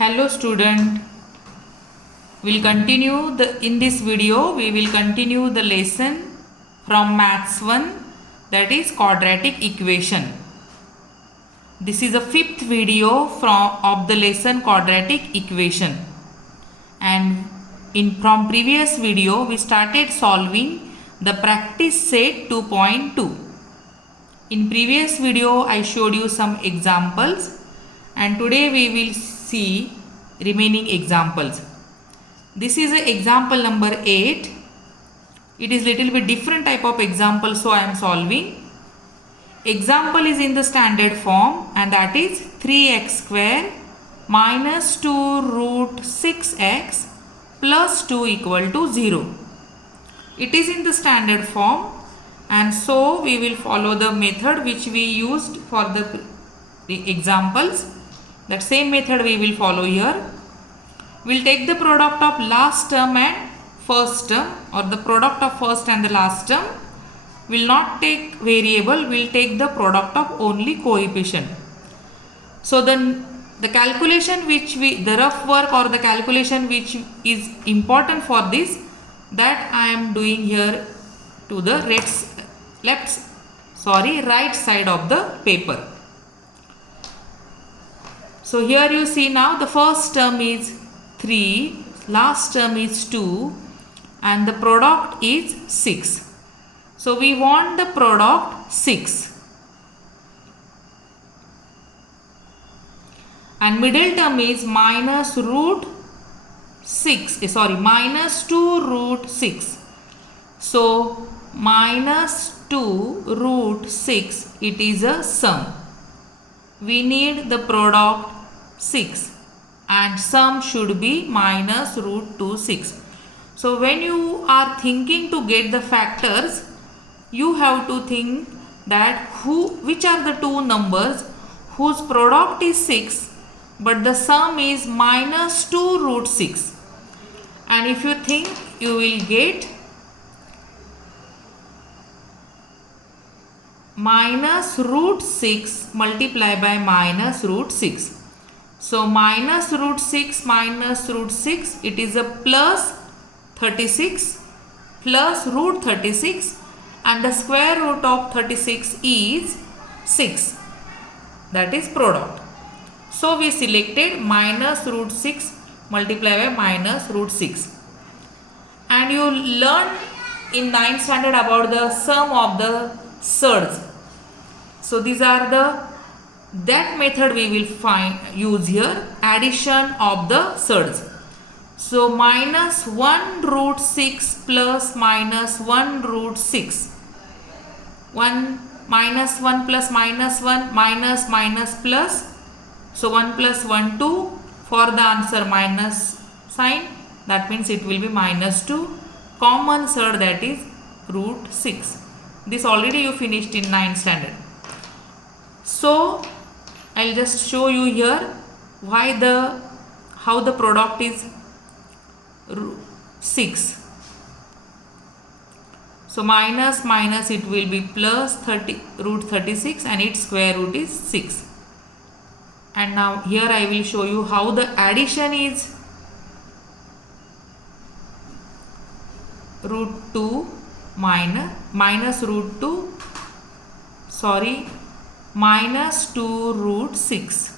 Hello student, we'll continue in this video we will continue the lesson from maths 1, that is quadratic equation. This is the fifth video of the lesson quadratic equation, and from previous video we started solving the practice set 2.2. In previous video I showed you some examples, and today we will see remaining examples. This is example number 8. It is little bit different type of example, so I am solving. Example is in the standard form, and that is 3x square minus 2 root 6x plus 2 equal to 0. It is in the standard form, and so we will follow the method which we used for the examples. That same method we will follow here. We will take the product of last term and first term, or the product of first and the last term. We will not take variable, we will take the product of only coefficient. So the calculation which the rough work or the calculation which is important for this, that I am doing here to the right side of the paper. So here you see now the first term is 3, last term is 2, and the product is 6. So we want the product 6. And middle term is minus 2 root 6. So minus 2 root 6, it is a sum. We need the product 6, and sum should be minus root 2 6. So when you are thinking to get the factors, you have to think that which are the two numbers whose product is 6 but the sum is minus 2 root 6. And if you think, you will get minus root 6 multiplied by minus root 6. So minus root 6 minus root 6, it is a plus 36 plus root 36, and the square root of 36 is 6. That is product. So we selected minus root 6 multiplied by minus root 6. And you learn in 9th standard about the sum of the surds. So these are that method we will use here, addition of the surds. So minus 1 root 6 plus minus 1 root 6. Minus 1 plus minus 1 minus minus plus. So 1 plus 1 2. For the answer minus sign, that means it will be minus 2. Common surd, that is root 6. This already you finished in 9th standard. So I will just show you here how the product is 6. So minus minus, it will be plus root 36, and its square root is 6. And now here I will show you how the addition is root 2 minus root 2, minus 2 root 6.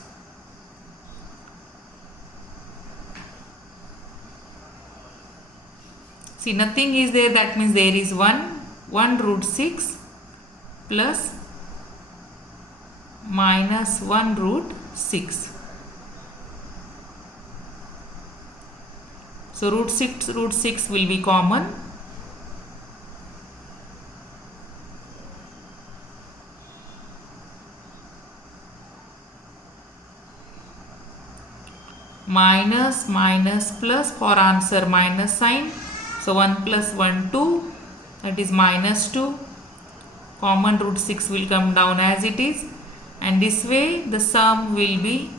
See, nothing is there, that means there is 1 root 6 plus minus 1 root 6. So root 6 will be common. Minus minus plus, for answer minus sign. So 1 plus 1 2, that is minus 2. Common root 6 will come down as it is, and this way the sum will be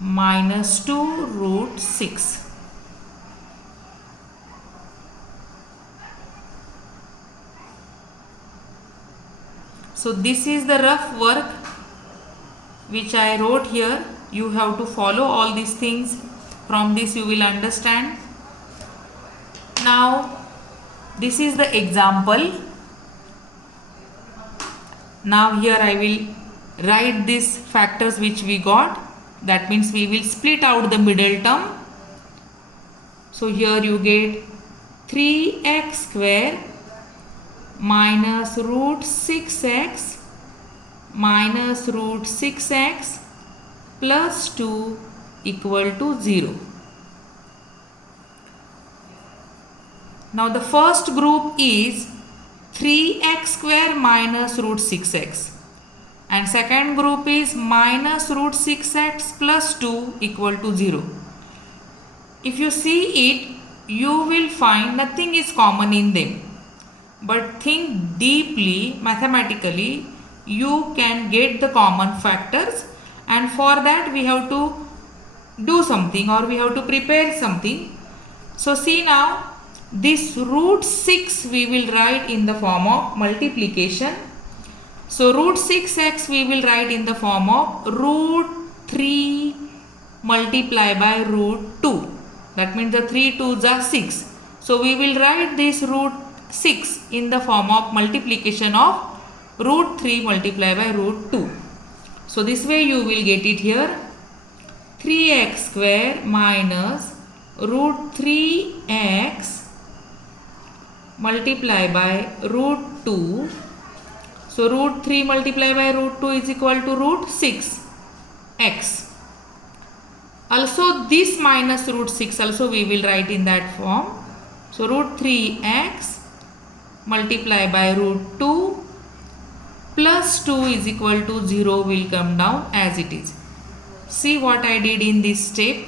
minus 2 root 6. So this is the rough work which I wrote here You have to follow all these things. From this you will understand. Now this is the example. Now here I will write these factors which we got. That means we will split out the middle term. So here you get 3x square minus root 6x minus root 6x plus 2 equal to 0. Now the first group is 3x square minus root 6x and second group is minus root 6x plus 2 equal to 0. If you see it, you will find nothing is common in them. But think deeply, mathematically, you can get the common factors, and for that we have to do something or we have to prepare something. So see now, this root 6 we will write in the form of multiplication. So root 6x we will write in the form of root 3 multiplied by root 2. That means the 3 2s are 6. So we will write this root 6 in the form of multiplication of root 3 multiplied by root 2. So this way you will get it here. 3x square minus root 3x multiplied by root 2. So root 3 multiplied by root 2 is equal to root 6x. Also this minus root 6 also we will write in that form. So root 3x multiplied by root 2 plus 2 is equal to 0 will come down as it is. See what I did in this step.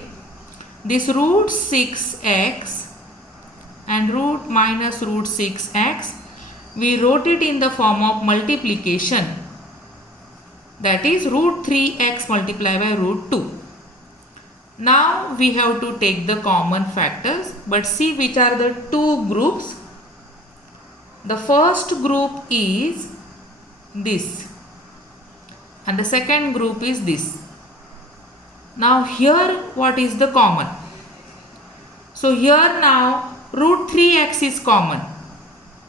This root 6x and root minus root 6x, we wrote it in the form of multiplication. That is root 3x multiplied by root 2. Now we have to take the common factors, but see which are the two groups. The first group is this and the second group is this. Now here what is the common? So here now root 3x is common,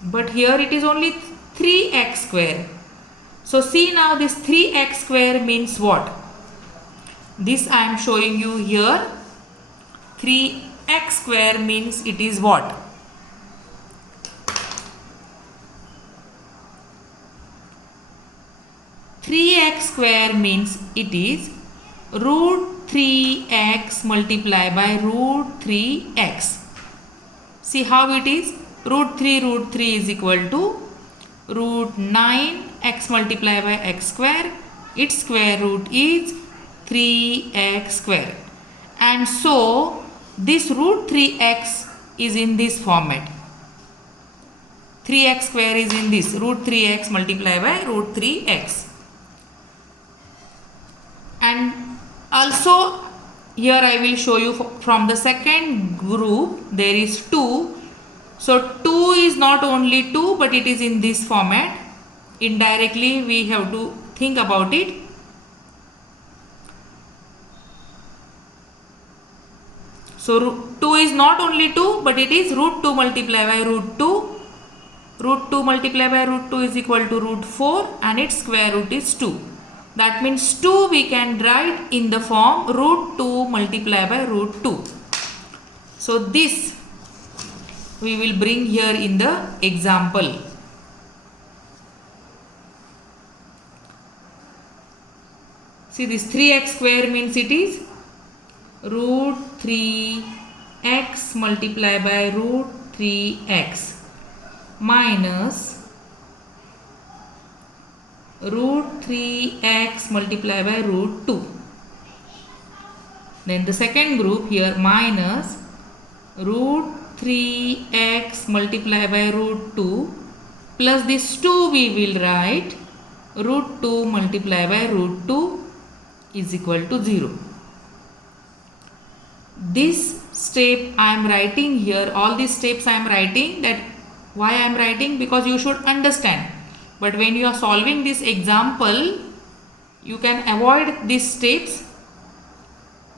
but here it is only 3x square. So see now this 3x square means what? This I am showing you here. 3x square means it is what? X square means it is root 3x multiplied by root 3x. See how it is? Root 3 is equal to root 9x multiplied by x square. Its square root is 3x square. And so this root 3x is in this format. 3x square is in this root 3x multiplied by root 3x. And also here I will show you from the second group there is 2. So 2 is not only 2 but it is in this format. Indirectly we have to think about it. So 2 is not only 2 but it is root 2 multiplied by root 2. Root 2 multiplied by root 2 is equal to root 4 and its square root is 2. That means 2 we can write in the form root 2 multiplied by root 2. So this we will bring here in the example. See this 3x square means it is root 3x multiplied by root 3x minus root 3x multiplied by root 2. Then the second group here minus root 3x multiplied by root 2 plus this 2 we will write root 2 multiplied by root 2 is equal to 0. This step I am writing here, all these steps I am writing, that why I am writing, because you should understand. But when you are solving this example, you can avoid these steps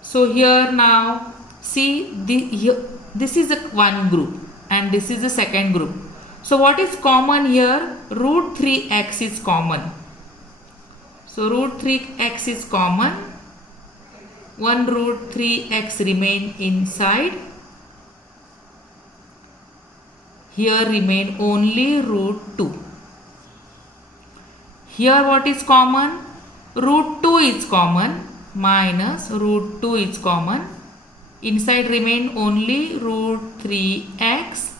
So here now see this is one group and this is the second group. So what is common here? Root 3x is common. So root 3x is common. 1 root 3x remain inside. Here remain only root 2. Here what is common? Root 2 is common minus root 2 is common. Inside remain only root 3x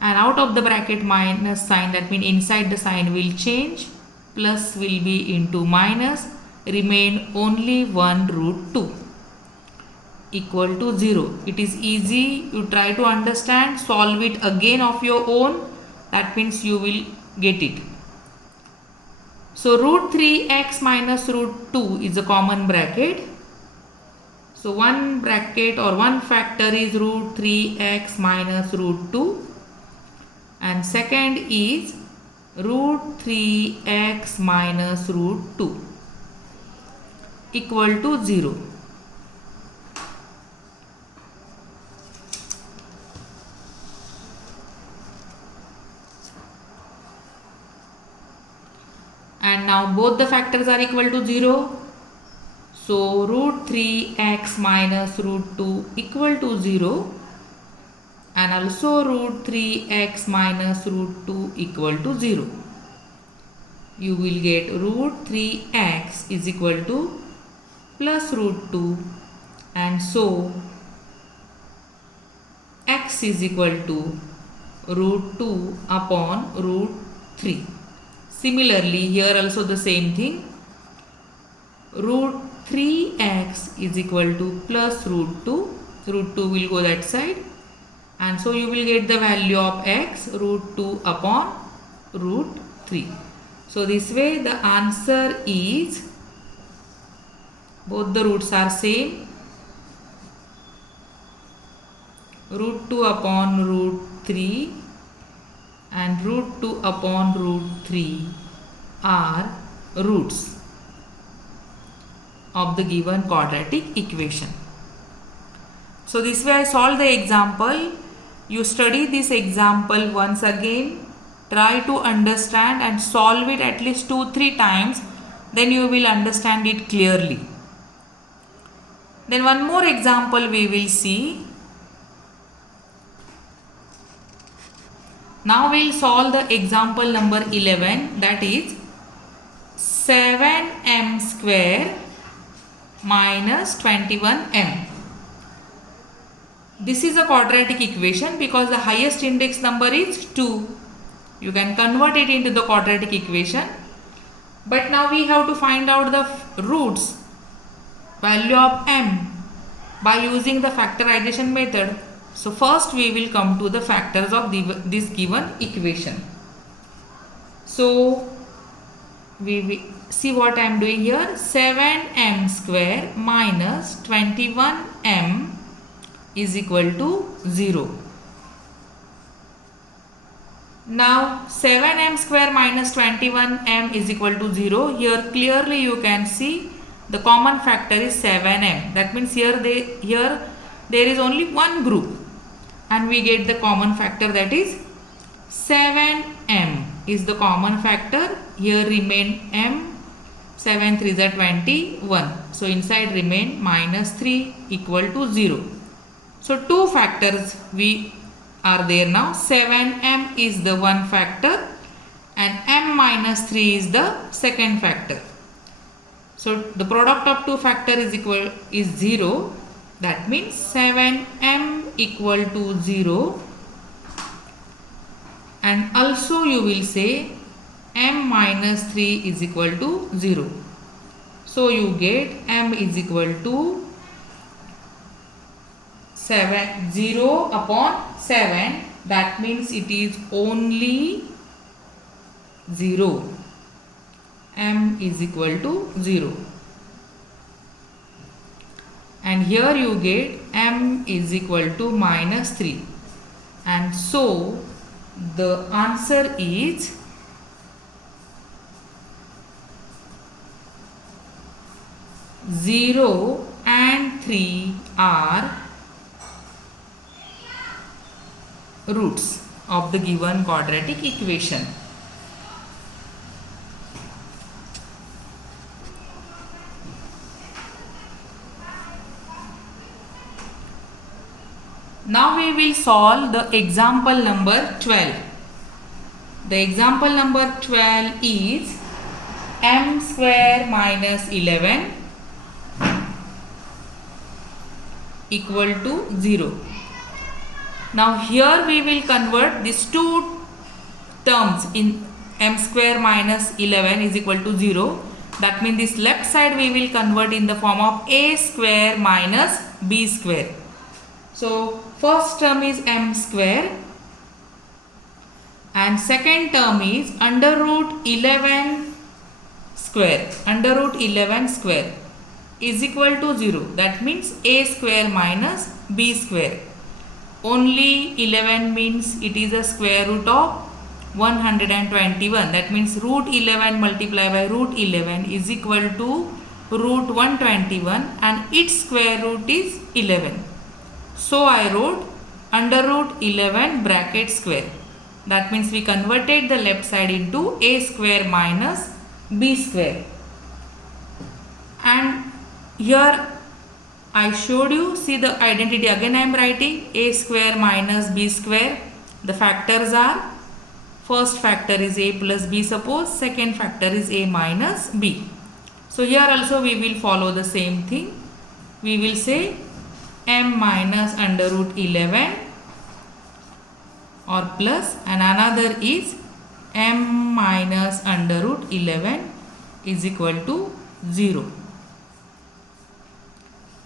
and out of the bracket minus sign, that means inside the sign will change, plus will be into minus, remain only 1 root 2 equal to 0. It is easy, you try to understand, solve it again of your own, that means you will get it. So root 3x minus root 2 is a common bracket. So one bracket or one factor is root 3x minus root 2 and second is root 3x minus root 2 equal to 0. And now both the factors are equal to 0. So root 3x minus root 2 equal to 0 and also root 3x minus root 2 equal to 0. You will get root 3x is equal to plus root 2 and so x is equal to root 2 upon root 3. Similarly, here also the same thing. Root 3x is equal to plus root 2. Root 2 will go that side. And so you will get the value of x root 2 upon root 3. So this way the answer is, both the roots are same. Root 2 upon root 3 and root 2 upon root 3 are roots of the given quadratic equation. So this way I solve the example. You study this example once again, try to understand and solve it at least 2-3 times, then you will understand it clearly. Then one more example we will see. Now we will solve the example number 11, that is 7m square minus 21m. This is a quadratic equation because the highest index number is 2. You can convert it into the quadratic equation. But now we have to find out the roots, value of m, by using the factorization method. So first we will come to the factors of this given equation. So we will see what I am doing here. 7m square minus 21m is equal to 0. Now 7m square minus 21m is equal to 0. Here clearly you can see the common factor is 7m. That means here there is only one group and we get the common factor, that is 7m is the common factor. Here remain m, 7 3s are 21. So inside remain minus 3 equal to 0. So two factors we are there now. 7m is the one factor and m minus 3 is the second factor. So the product of two factors is 0. That means 7m equal to 0. And also you will say m minus 3 is equal to 0. So you get m is equal to 0 upon 7. That means it is only 0. M is equal to 0. And here you get m is equal to minus 3. And so the answer is 0 and 3 are roots of the given quadratic equation. Now we will solve the example number 12. The example number 12 is m square minus 11 equal to 0. Now here we will convert these two terms in m square minus 11 is equal to 0. That means this left side we will convert in the form of a square minus b square. So first term is m square and second term is under root 11 square. Under root 11 square is equal to 0. That means a square minus b square. Only 11 means it is a square root of 121. That means root 11 multiplied by root 11 is equal to root 121 and its square root is 11. So I wrote under root 11 bracket square. That means we converted the left side into a square minus b square. And here I showed you, see the identity again I am writing a square minus b square. The factors are, first factor is a plus b suppose, second factor is a minus b. So here also we will follow the same thing. We will say m minus under root 11 or plus, and another is m minus under root 11 is equal to 0.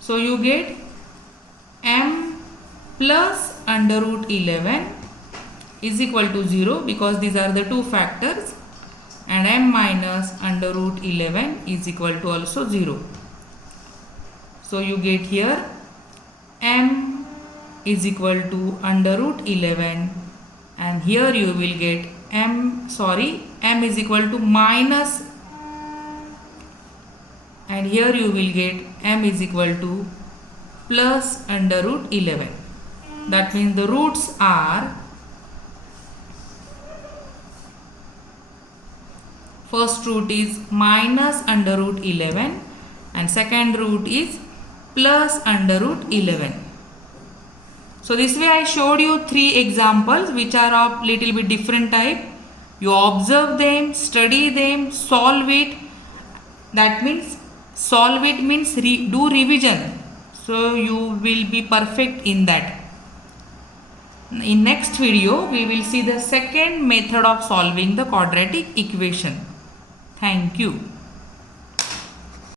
So you get m plus under root 11 is equal to 0 because these are the two factors, and m minus under root 11 is equal to also 0. So you get here m is equal to under root 11 and here you will get m is equal to minus, and here you will get m is equal to plus under root 11. That means the roots are, first root is minus under root 11 and second root is plus under root 11. So this way I showed you 3 examples which are of little bit different type. You observe them, study them, solve it. That means solve it means do revision. So you will be perfect in that. In next video we will see the second method of solving the quadratic equation. Thank you.